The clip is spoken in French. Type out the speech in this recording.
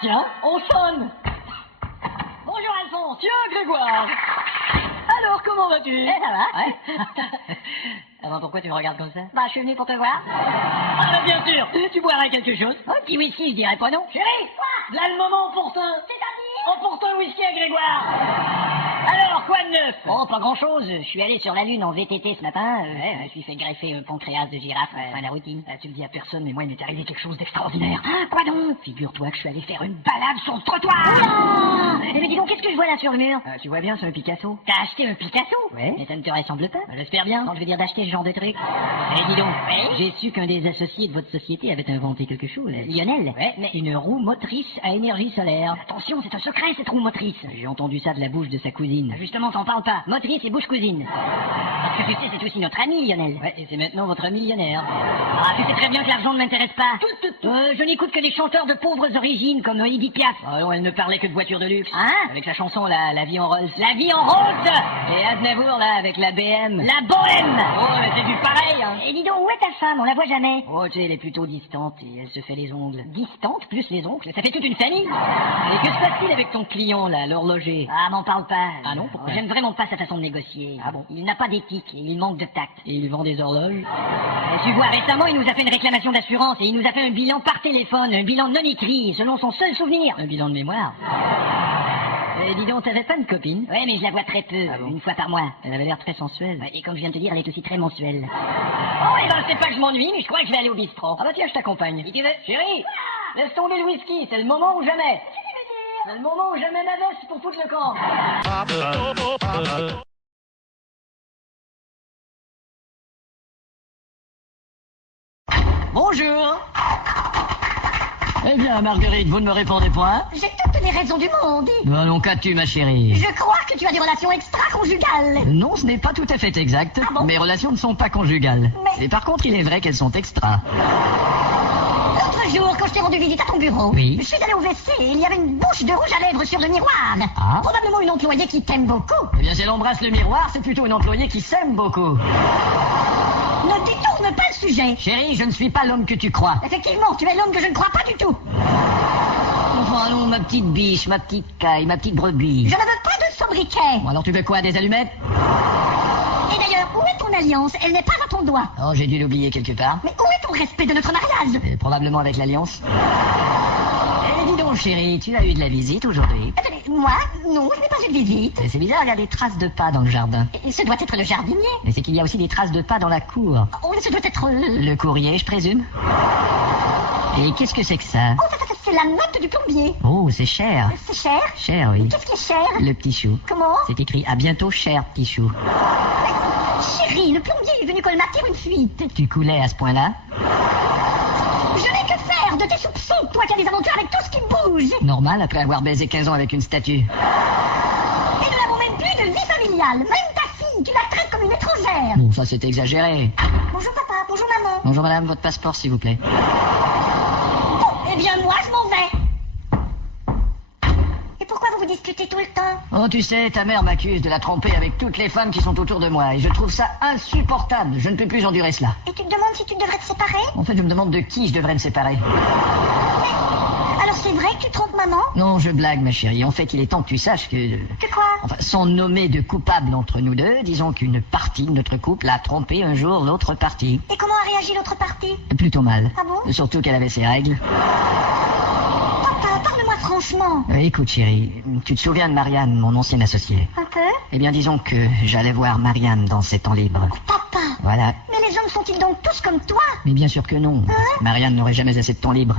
Tiens, on sonne. Bonjour Alphonse. Tiens Grégoire. Alors, comment vas-tu? Ça va. Ouais. Alors pourquoi tu me regardes comme ça? Bah, je suis venu pour te voir. Ah bah bien sûr. Tu boirais quelque chose? Oh, petit whisky, je dirais pas non. Chérie, Quoi? là le moment opportun. C'est-à-dire? Emporte un whisky à Grégoire. Alors, quoi de neuf? Oh, pas grand-chose. Je suis allé sur la Lune en VTT ce matin. Je me suis fait greffer un pancréas de girafe. Enfin, la routine. Tu le dis à personne, mais moi il m'est arrivé quelque chose d'extraordinaire. Ah, quoi donc? Figure-toi que je suis allé faire une balade sur le trottoir. Oula! Eh mais dis donc, qu'est-ce que je vois là sur le mur? Tu vois bien, c'est un Picasso. T'as acheté un Picasso? Ouais. Mais ça ne te ressemble pas? J'espère bien. Non, je veux dire d'acheter ce genre de truc. Eh, dis donc, j'ai su qu'un des associés de votre société avait inventé quelque chose. Lionel? Ouais, mais Une roue motrice à énergie solaire. attention, c'est un secret cette roue motrice. J'ai entendu ça de la bouche de sa cousine. Justement, t'en parles pas. Motrice et bouche cousine. Parce que tu sais, c'est aussi notre ami, Lionel. Ouais, et c'est maintenant votre millionnaire. Ah, tu sais très bien que l'argent ne m'intéresse pas. Je n'écoute que des chanteurs de pauvres origines comme Edith Piaf. Ah non, elle ne parlait que de voitures de luxe. Hein? Avec sa chanson, la vie en rose. La vie en rose! Et Aznavour, là, avec la BM. La bohème! Oh, mais c'est du pareil, hein. Et dis donc, où est ta femme? On la voit jamais. Oh, tu sais, elle est plutôt distante et elle se fait les ongles. Distante, plus les oncles, ça fait toute une famille. Et que se passe-t-il avec ton client, là, l'horloger? Ah, m'en parle pas. Ah non, pourquoi? J'aime vraiment pas sa façon de négocier. Ah bon? Il n'a pas d'éthique et il manque de tact. Et il vend des horloges? Et tu vois, récemment, il nous a fait une réclamation d'assurance et il nous a fait un bilan par téléphone, un bilan non écrit, selon son seul souvenir. Un bilan de mémoire. Et dis donc, t'avais pas une copine? Ouais, mais je la vois très peu, Ah bon? une fois par mois. Elle avait l'air très sensuelle. Ouais, et comme je viens de te dire, elle est aussi très mensuelle. Oh, et ben, c'est pas que je m'ennuie, mais je crois que je vais aller au bistrot. Ah bah tiens, je t'accompagne. Si tu veux. Chérie, laisse tomber le whisky, c'est le moment ou jamais. C'est le moment ou jamais ma veste pour foutre le camp. Bonjour. Eh bien, Marguerite, vous ne me répondez point? J'ai toutes les raisons du monde. Allons, qu'as-tu, ma chérie? Je crois que tu as des relations extra-conjugales. Non, ce n'est pas tout à fait exact. Ah bon? Mes relations ne sont pas conjugales. Mais- Et par contre, il est vrai qu'elles sont extra. L'autre jour, quand je t'ai rendu visite à ton bureau, Oui. je suis allé au WC et il y avait une bouche de rouge à lèvres sur le miroir. Ah. Probablement une employée qui t'aime beaucoup. Eh bien, si elle embrasse le miroir, c'est plutôt une employée qui s'aime beaucoup. Ne détourne pas le sujet. Chérie, je ne suis pas l'homme que tu crois. Effectivement, tu es l'homme que je ne crois pas du tout. Enfin, allons, ma petite biche, ma petite caille, ma petite brebis. Je ne veux pas de sobriquet. Bon, alors tu veux quoi, des allumettes? Et d'ailleurs, où est ton alliance? Elle n'est pas à ton doigt. Oh, j'ai dû l'oublier quelque part. Mais où est ton respect de notre mariage? Probablement avec l'Alliance. Eh, dis donc, chérie, tu as eu de la visite aujourd'hui? Attendez, moi? Non, je n'ai pas eu de visite. C'est bizarre, il y a des traces de pas dans le jardin. Et ce doit être le jardinier. Mais c'est qu'il y a aussi des traces de pas dans la cour. Oh, ce doit être... Le courrier, je présume? Et qu'est-ce que c'est que ça? Oh, c'est la note du plombier. Oh, c'est cher. C'est cher? Cher, oui. Qu'est-ce qui est cher? Le petit chou. Comment? C'est écrit à bientôt, cher petit chou. Chérie, le plombier est venu colmater une fuite. Tu coulais à ce point-là? Je n'ai que faire de tes soupçons, toi qui as des aventures avec tout ce qui bouge. Normal après avoir baisé 15 ans avec une statue. Et nous n'avons même plus de vie familiale. Même ta fille, tu la traites comme une étrangère. Bon, ça c'est exagéré. Bonjour papa, bonjour maman. Bonjour madame, votre passeport s'il vous plaît. Bon, eh bien moi je m'en vais. Et pourquoi vous vous disputez tout le temps? Oh, tu sais, ta mère m'accuse de la tromper avec toutes les femmes qui sont autour de moi. Et je trouve ça insupportable. Je ne peux plus endurer cela. Et tu te demandes si tu devrais te séparer? En fait, je me demande de qui je devrais me séparer. Alors c'est vrai que tu trompes maman? Non, je blague, ma chérie. En fait, il est temps que tu saches que... Que quoi? Enfin, sans nommer de coupable entre nous deux, disons qu'une partie de notre couple a trompé un jour l'autre partie. Et comment a réagi l'autre partie? Plutôt mal. Ah bon? Surtout qu'elle avait ses règles. Papa, parle-moi franchement. Écoute, chérie, tu te souviens de Marianne, mon ancienne associée? Un peu? Eh bien, disons que j'allais voir Marianne dans ses temps libres. Papa, Voilà. mais les hommes sont-ils donc tous comme toi? Mais bien sûr que non. Marianne n'aurait jamais assez de temps libre.